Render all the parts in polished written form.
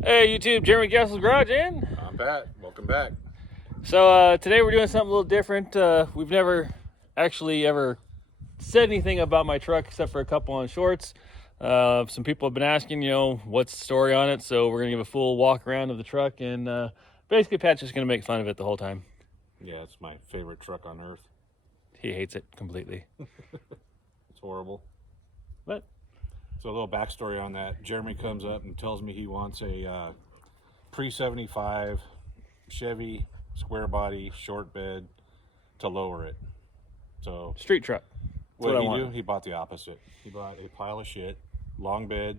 Hey YouTube, Jeremy Castle's Garage in. I'm Pat. Welcome back. So today we're doing something a little different. We've never actually ever said anything about my truck except for a couple on shorts. Some people have been asking, what's the story on it. So we're going to give a full walk around of the truck, and basically Pat's just going to make fun of it the whole time. Yeah, it's my favorite truck on earth. He hates it completely. It's horrible. But So a little backstory on that. Jeremy comes up and tells me he wants a pre-75 Chevy square body short bed to lower it. So street truck. what did he do? He bought the opposite. He bought a pile of shit, long bed.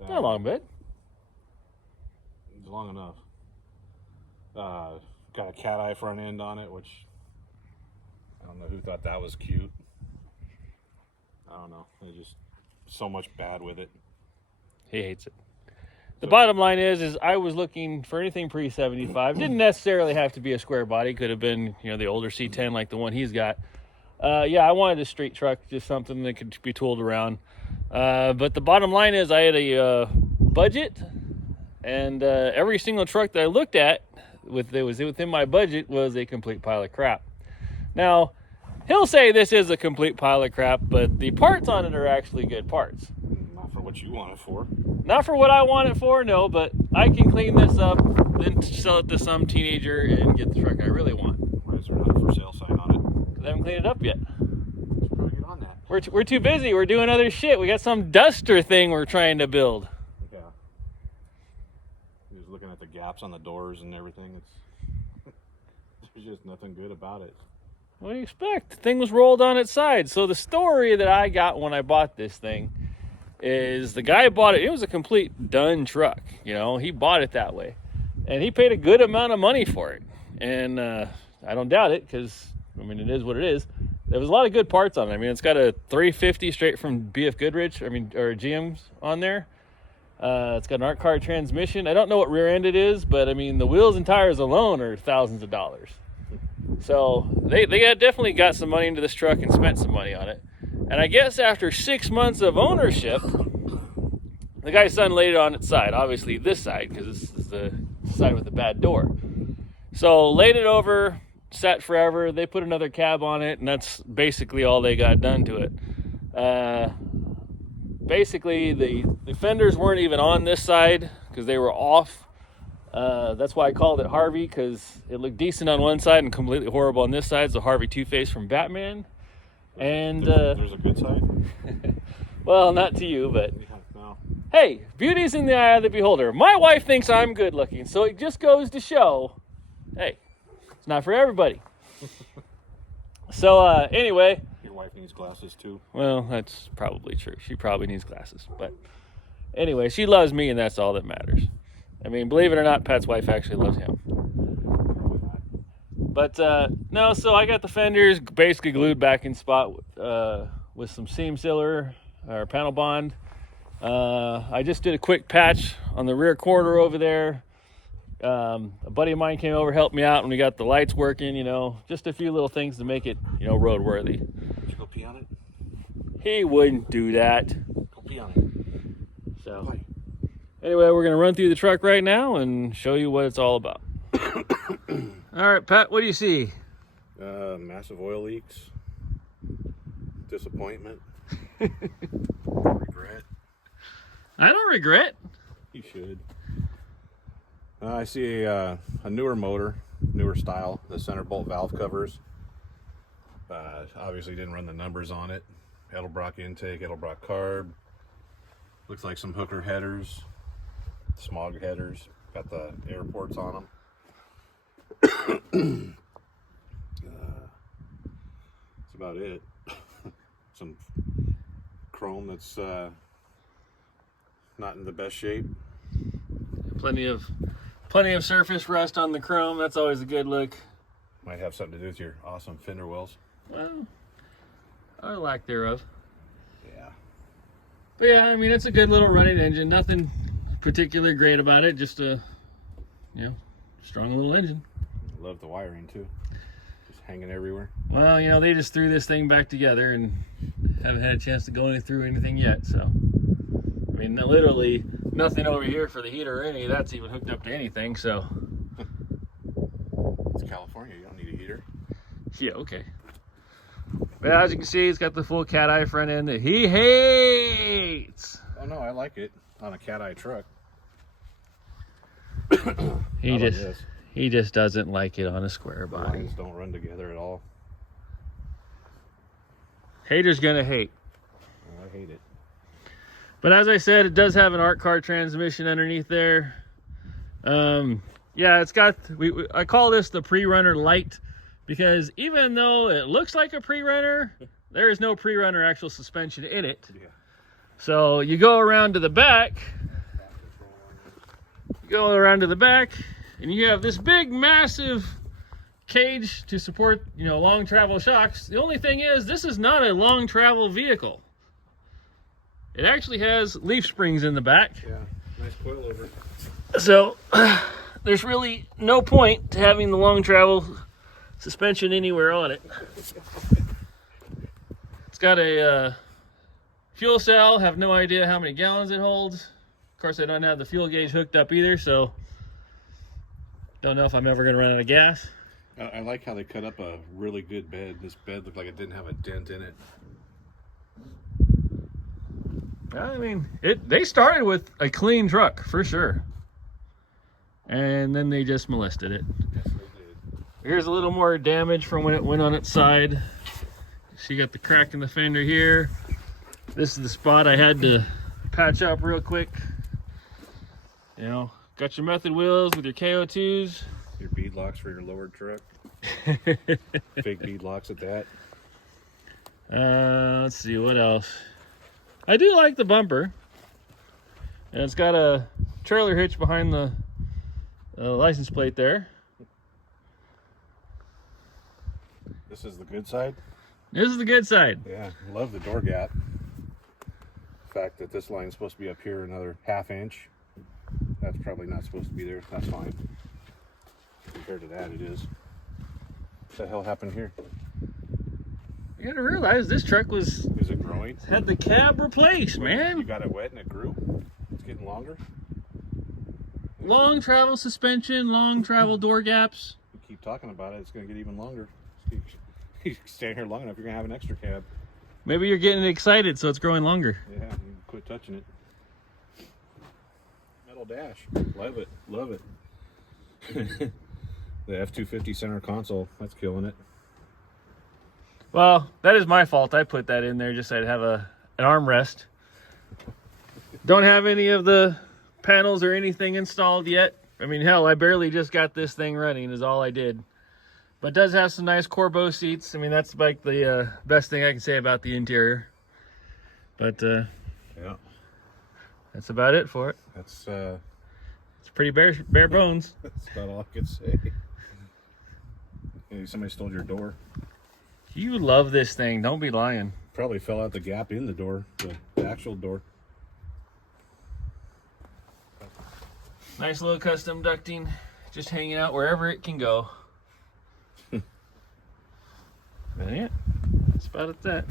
Not a long bed. It's long enough. Got a cat eye front end on it, which I don't know who thought that was cute. I don't know. There's just so much bad with it. He hates it. The bottom line is I was looking for anything pre-75. Didn't necessarily have to be a square body. Could have been, the older C-10 like the one he's got. Yeah, I wanted a street truck, just something that could be tooled around. But the bottom line is I had a budget, and every single truck that I looked at that was within my budget was a complete pile of crap. Now, he'll say this is a complete pile of crap, but the parts on it are actually good parts. Not for what you want it for. Not for what I want it for, no, but I can clean this up, then sell it to some teenager and get the truck I really want. Why is there not a for sale sign on it? Because I haven't cleaned it up yet. Should probably get on that. We're too busy. We're doing other shit. We got some duster thing we're trying to build. Yeah. He was looking at the gaps on the doors and everything. There's just nothing good about it. What do you expect? The thing was rolled on its side. So the story that I got when I bought this thing is the guy bought it. It was a complete done truck. He bought it that way. And he paid a good amount of money for it. And I don't doubt it because, it is what it is. There was a lot of good parts on it. It's got a 350 straight from BF Goodrich, or GM's on there. It's got an art car transmission. I don't know what rear end it is, but the wheels and tires alone are thousands of dollars. So they definitely got some money into this truck and spent some money on it. And I guess after 6 months of ownership, the guy's son laid it on its side. Obviously this side, because this is the side with the bad door. So laid it over, sat forever. They put another cab on it, and that's basically all they got done to it. Basically, the fenders weren't even on this side because they were off. That's why I called it Harvey, because it looked decent on one side and completely horrible on this side. It's the Harvey Two-Face from Batman. And there's a good side? well, not to you, but No. hey, beauty's in the eye of the beholder. My wife thinks I'm good looking, so it just goes to show, hey, it's not for everybody. So anyway. Your wife needs glasses too. Well, that's probably true. She probably needs glasses. But anyway, she loves me, and that's all that matters. Believe it or not, Pat's wife actually loves him. But no, so I got the fenders basically glued back in spot with some seam sealer or panel bond. I just did a quick patch on the rear quarter over there. A buddy of mine came over, helped me out when we got the lights working, just a few little things to make it, roadworthy. Did you go pee on it? He wouldn't do that. Go pee on it. So anyway, we're going to run through the truck right now and show you what it's all about. All right, Pat, what do you see? Massive oil leaks. Disappointment. Regret. I don't regret. You should. I see a newer motor, newer style. The center bolt valve covers. Obviously didn't run the numbers on it. Edelbrock intake, Edelbrock carb. Looks like some hooker headers, smog headers. Got the air ports on them. That's about it. Some chrome that's not in the best shape. Plenty of surface rust on the chrome. That's always a good look. Might have something to do with your awesome fender wells. Well, or lack thereof. Yeah. But yeah, it's a good little running engine. Nothing particularly great about it. Just a, strong little engine. Love the wiring too. Just hanging everywhere. Well, they just threw this thing back together and haven't had a chance to go through anything yet. So, mean, literally nothing over here for the heater or any of that's even hooked up to anything, so. It's California, you don't need a heater. Yeah, okay. But as you can see, it's got the full cat eye front end that he hates. Oh no, I like it on a cat eye truck. He just doesn't like it on a square The body. lines don't run together at all. Hater's gonna hate. Oh, I hate it. But as I said, it does have an art car transmission underneath there. Yeah, it's got, I call this the pre-runner light, because even though it looks like a pre-runner, there is no pre-runner actual suspension in it. Yeah. So you go around to the back, and you have this big, massive cage to support, you know, long travel shocks. The only thing is, this is not a long travel vehicle. It actually has leaf springs in the back. Yeah, nice coilover. So there's really no point to having the long travel suspension anywhere on it. It's got a fuel cell. Have no idea how many gallons it holds. Of course, I don't have the fuel gauge hooked up either, so don't know if I'm ever going to run out of gas. I like how they cut up a really good bed. This bed looked like it didn't have a dent in it. I mean, they started with a clean truck for sure, and then they just molested it. Yes, they did. Here's a little more damage from when it went on its side. So you got the crack in the fender here. This is the spot I had to patch up real quick. You know, got your method wheels with your KO2s. Your bead locks for your lowered truck. Fake bead locks at that. Let's see what else. I do like the bumper, and it's got a trailer hitch behind the license plate there. This is the good side. This is the good side. Yeah, love the door gap. The fact that this line's supposed to be up here another ½ inch. That's probably not supposed to be there. That's fine. Compared to that, it is. What the hell happened here? You gotta realize this truck Is it growing? had the cab replaced, man. You got it wet and it grew? It's getting longer? Long travel suspension, long travel door gaps. You keep talking about it, it's going to get even longer. You stand here long enough, you're going to have an extra cab. Maybe you're getting excited, so it's growing longer. Yeah, you can quit touching it. Metal dash. Love it. Love it. The F-250 center console. That's killing it. Well, that is my fault. I put that in there just so I'd have an armrest. Don't have any of the panels or anything installed yet. I mean, hell, I barely just got this thing running is all I did. But it does have some nice Corbeau seats. I mean, that's like the best thing I can say about the interior. But Yeah. that's about it for it. That's It's pretty bare bones. that's about all I can say. Hey, somebody stole your door. You love this thing. Don't be lying. Probably fell out the gap in the door, the actual door. Nice little custom ducting. Just hanging out wherever it can go. But yeah, that's about it that.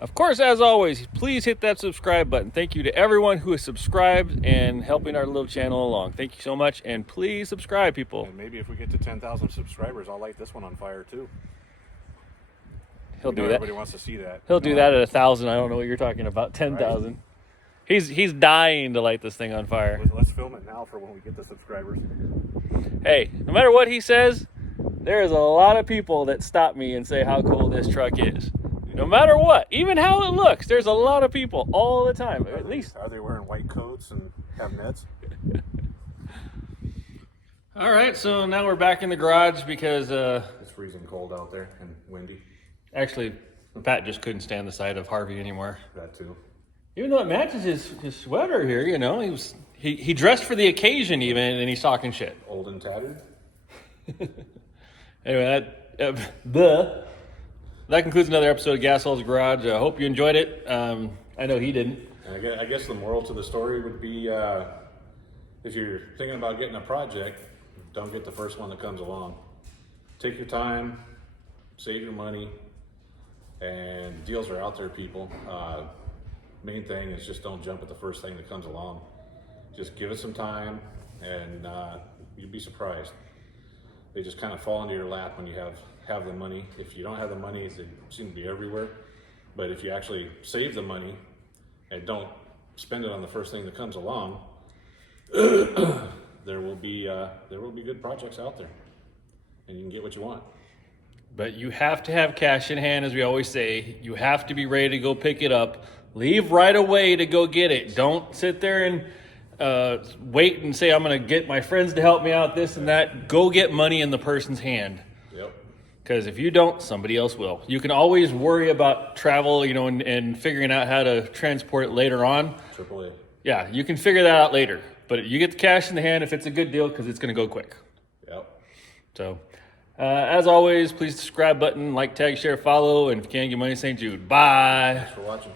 Of course, as always, please hit that subscribe button. Thank you to everyone who has subscribed and helping our little channel along. Thank you so much, and please subscribe, people. And maybe if we get to 10,000 subscribers, I'll light this one on fire too. He'll do that. Everybody wants to see that. He'll do that at 1,000. I don't know what you're talking about. 10,000. He's dying to light this thing on fire. Let's film it now for when we get the subscribers. Hey, no matter what he says, there is a lot of people that stop me and say how cool this truck is. No matter what, even how it looks, there's a lot of people all the time. At least. Are they wearing white coats and have nets? All right, so now we're back in the garage because It's freezing cold out there and windy. actually Pat just couldn't stand the sight of Harvey anymore. That too. Even though it matches his sweater here, you know, he dressed for the occasion even, and he's talking shit. Old and tattered. Anyway, that concludes another episode of Gas Hole's Garage. I hope you enjoyed it. I know he didn't. I guess the moral to the story would be, if you're thinking about getting a project, don't get the first one that comes along. Take your time, save your money, and deals are out there, people. main thing is just don't jump at the first thing that comes along. Just give it some time, and you'd be surprised. They just kind of fall into your lap when you have the money. If you don't have the money, they seem to be everywhere. But if you actually save the money and don't spend it on the first thing that comes along, there will be good projects out there, and you can get what you want. But you have to have cash in hand, as we always say. You have to be ready to go pick it up. Leave right away to go get it. Don't sit there and wait and say, I'm going to get my friends to help me out, this and that. Go get money in the person's hand. Yep. Because if you don't, somebody else will. You can always worry about travel, and figuring out how to transport it later on. AAA. Yeah, you can figure that out later. But you get the cash in the hand if it's a good deal, because it's going to go quick. Yep. So, as always, please subscribe button, like, tag, share, follow, and if you can, get money to St. Jude. Bye. Thanks for watching.